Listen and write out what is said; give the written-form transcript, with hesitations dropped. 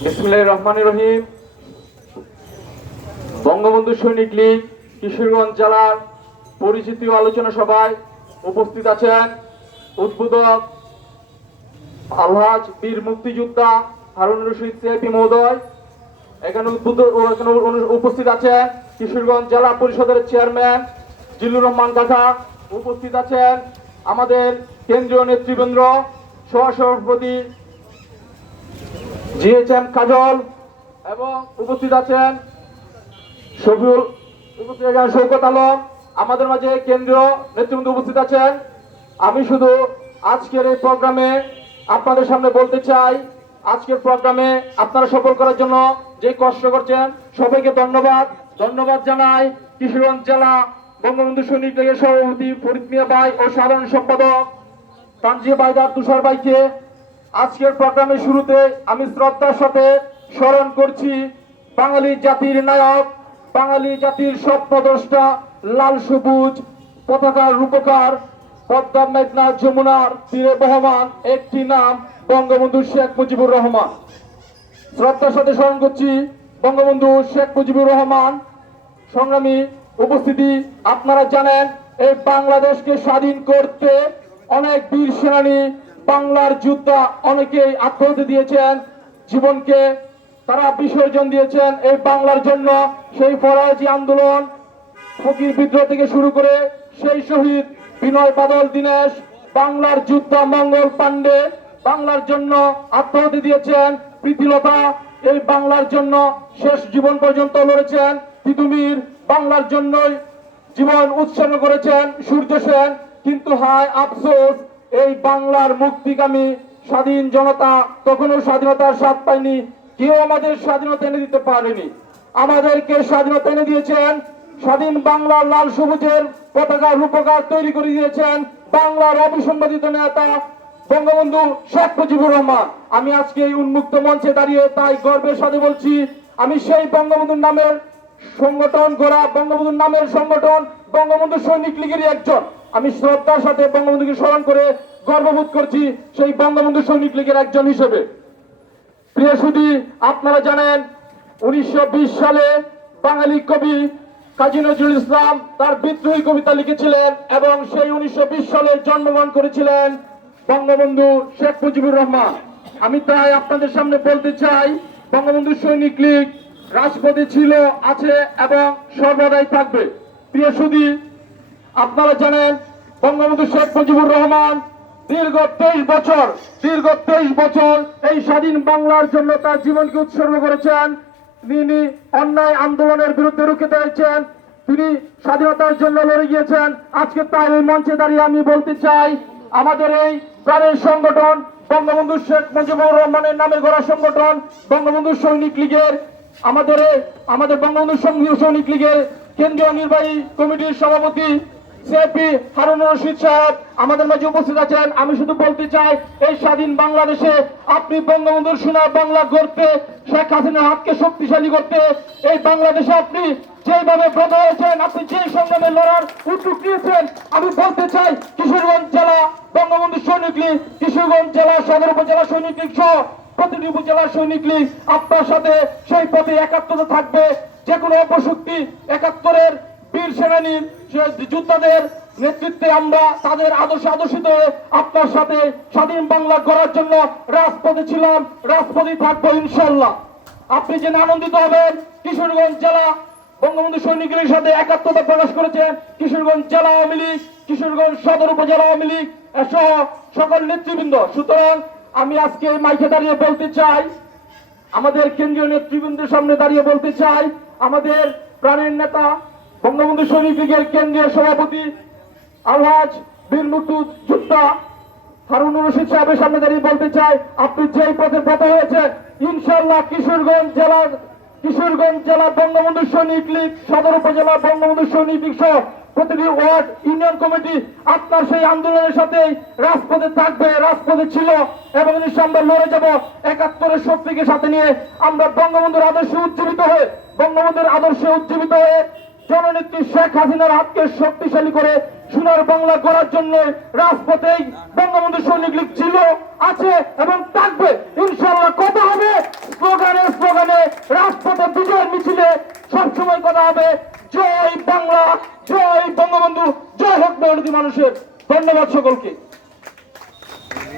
বিসমিল্লাহির রহমানির রহিম। বঙ্গবন্ধু সৈনিক লীগ কিশোরগঞ্জ জেলার পরিচিতি ও আলোচনা সভায় উপস্থিত আছেন উদ্বোধক আলহাজ বীর মুক্তিযোদ্ধা হারুন রশিদ সিআইপি মহোদয়। এখানে উপস্থিত আছেন কিশোরগঞ্জ জেলা পরিষদের চেয়ারম্যান জিল্লুর রহমান কাকা। উপস্থিত আছেন আমাদের কেন্দ্রীয় নেতৃবৃন্দ, সহসভাপতি জিএচএম কাজল, এবং উপস্থিত আছেন শৌকত আলম। আমাদের মাঝে কেন্দ্রীয় নেতৃবৃন্দ উপস্থিত আছেন। আমি শুধু আজকের এই প্রোগ্রামে আপনাদের সামনে বলতে চাই, আজকের প্রোগ্রামে আপনারা সফল করার জন্য যে কষ্ট করছেন সবাইকে ধন্যবাদ জানাই। কিশোরগঞ্জ জেলা বঙ্গবন্ধু সৈনিক লীগের সভাপতি ফরিদ মিয়া ভাই ও সাধারণ সম্পাদক তানজিয়া বাইদার তুষার ভাইকে আজকের প্রোগ্রামের শুরুতে আমি শ্রদ্ধার সাথে স্মরণ করছি বাঙালি জাতির নায়ক, বাঙালি জাতির স্বপ্নদ্রষ্টা, লাল সবুজ পতাকার রূপকার, পদ্মা মেঘনা যমুনার তীরে বহমান একটি নাম বঙ্গবন্ধু শেখ মুজিবুর রহমান। শ্রদ্ধার সাথে স্মরণ করছি বঙ্গবন্ধু শেখ মুজিবুর রহমান। সংগ্রামী উপস্থিতি, আপনারা জানেন এই বাংলাদেশকে স্বাধীন করতে অনেক বীর সেনানী, বাংলার যোদ্ধা অনেকেই আত্মহত্যা দিয়েছেন, জীবনকে তারা বিসর্জন দিয়েছেন এই বাংলার জন্য। সেই ফরাজি আন্দোলন, ফকির বিদ্রোহ থেকে শুরু করে সেই শহীদ বিনয় বাদল দীনেশ, বাংলার যোদ্ধা মঙ্গল পাণ্ডে বাংলার জন্য আত্মহত্যা দিয়েছেন। প্রীতিলতা এই বাংলার জন্য শেষ জীবন পর্যন্ত লড়েছেন। তিতুমির বাংলার জন্যই জীবন উৎসর্গ করেছেন। সূর্য সেন, কিন্তু হায় আফসোস এই বাংলার মুক্তিকামী স্বাধীন জনতা তখনও স্বাধীনতার স্বাদ পায়নি, কেউ আমাদের স্বাধীনতা এনে দিতে পারেনি। আমাদেরকে স্বাধীনতা এনে দিয়েছেন স্বাধীন বাংলার লাল সবুজের পতাকা রূপকার তৈরি করে দিয়েছেন বাংলার অবিসংবাদিত নেতা বঙ্গবন্ধু শেখ মুজিবুর রহমান। আমি আজকে এই উন্মুক্ত মঞ্চে দাঁড়িয়ে তাই গর্বের সাথে বলছি, আমি সেই বঙ্গবন্ধুর নামের সংগঠন গড়া, বঙ্গবন্ধুর নামের সংগঠন বঙ্গবন্ধু সৈনিক লীগেরই একজন। আমি শ্রদ্ধার সাথে বঙ্গবন্ধুকে স্মরণ করে গর্ববোধ করছি সেই বঙ্গবন্ধু সৈনিক লীগের একজন হিসেবে। প্রিয় সুধী, আপনারা জানেন 1920 সালে বাঙালি কবি কাজী নজরুল ইসলাম তার বিদ্রোহী কবিতা লিখেছিলেন এবং সেই 1920 সালে জন্মগ্রহণ করেছিলেন বঙ্গবন্ধু শেখ মুজিবুর রহমান। আমি তাই আপনাদের সামনে বলতে চাই, বঙ্গবন্ধু সৈনিক লীগ রাজপথে ছিল, আছে এবং সর্বদাই থাকবে। প্রিয় সুধী, আপনারা জানেন বঙ্গবন্ধু শেখ মুজিবুর রহমান দীর্ঘ 23 বছর এই স্বাধীন বাংলার জন্য তার জীবনকে উৎসর্গ করেছেন। তিনি অন্যায় আন্দোলনের বিরুদ্ধে রুখে দাঁড়িয়েছেন, তিনি স্বাধীনতার জন্য লড়ে গিয়েছেন। আজকে তার এই মঞ্চে দাঁড়িয়ে আমি বলতে চাই, আমাদের এই প্রাণের সংগঠন বঙ্গবন্ধু শেখ মুজিবুর রহমানের নামে গড়া সংগঠন বঙ্গবন্ধু সৈনিক লীগের, আমাদের বঙ্গবন্ধু সৈনিক লীগের কেন্দ্রীয় নির্বাহী কমিটির সভাপতি সিআইপি হারুন রশিদ সাহেব আমাদের মাঝে উপস্থিত আছেন। আমি শুধু বলতে চাই, এই স্বাধীন বাংলাদেশে আপনি বঙ্গবন্ধুর সোনার বাংলা গড়তে, শেখ হাসিনার হাতকে শক্তিশালী করতে, এই বাংলাদেশে আপনি যেভাবে ব্রত হয়েছেন, আপনি যে সংগ্রামে লড়ার উদ্যোগ নিয়েছেন, আমি বলতে চাই কিশোরগঞ্জ জেলা বঙ্গবন্ধু সৈনিক লীগ, কিশোরগঞ্জ জেলা সদর উপজেলা সৈনিক লীগ সহ প্রতিটি উপজেলার সৈনিক লীগ আপনার সাথে সেই পথে একাত্মতা থাকবে। যে কোনো অপশক্তি 71-এর বীর সেনানীর যোদ্ধাদের নেতৃত্বে আমরা তাদের আদর্শিত হয়ে আপনার সাথে স্বাধীন বাংলা গড়ার জন্য রাজপথে ছিলাম, রাজপথে থাকবো ইনশাল্লাহ। আপনি যে আনন্দিত হবেন, কিশোরগঞ্জ জেলা বঙ্গবন্ধু সৈনিক লীগের সাথে একাত্মতা প্রকাশ করেছেন কিশোরগঞ্জ জেলা আওয়ামী লীগ, কিশোরগঞ্জ সদর উপজেলা আওয়ামী লীগ সহ সকল নেতৃবৃন্দ। সুতরাং আমি আজকে মাইকে দাঁড়িয়ে বলতে চাই, আমাদের কেন্দ্রীয় নেতৃবৃন্দের সামনে দাঁড়িয়ে বলতে চাই, আমাদের প্রাণের নেতা বঙ্গবন্ধু সৈনিক লীগের কেন্দ্রীয় সভাপতি আলহাজ বীর মুক্তিযোদ্ধা হারুন রশিদ সাহেবের সামনে দাঁড়িয়ে বলতে চাই, আপনি যেই পথে ব্রত হয়েছেন ইনশাআল্লাহ কিশোরগঞ্জ জেলা বঙ্গবন্ধু সৈনিক লীগ, সদর উপজেলা বঙ্গবন্ধু সৈনিক লীগ সহ প্রতিটি ওয়ার্ড ইউনিয়ন কমিটি আপনার সেই আন্দোলনের সাথে রাজপথে থাকবে, রাজপথে ছিল এবং আমরা লড়ে যাব 71-এর শক্তিকে সাথে নিয়ে। আমরা বঙ্গবন্ধুর আদর্শে উজ্জীবিত হয়ে জননেত্রী শেখ হাসিনার হাতকে শক্তিশালী করে সোনার বাংলা গড়ার জন্য রাজপথেই বঙ্গবন্ধু সৈনিক লীগ ছিল, আছে এবং থাকবে ইনশাআল্লাহ। কথা হবে স্লোগান রাজপথে বিজয়ের মিছিলে সবসময় কথা হবে জয় বাংলা, জয় বঙ্গবন্ধু, জয় হোক মেহনতি মানুষের। ধন্যবাদ সকলকে।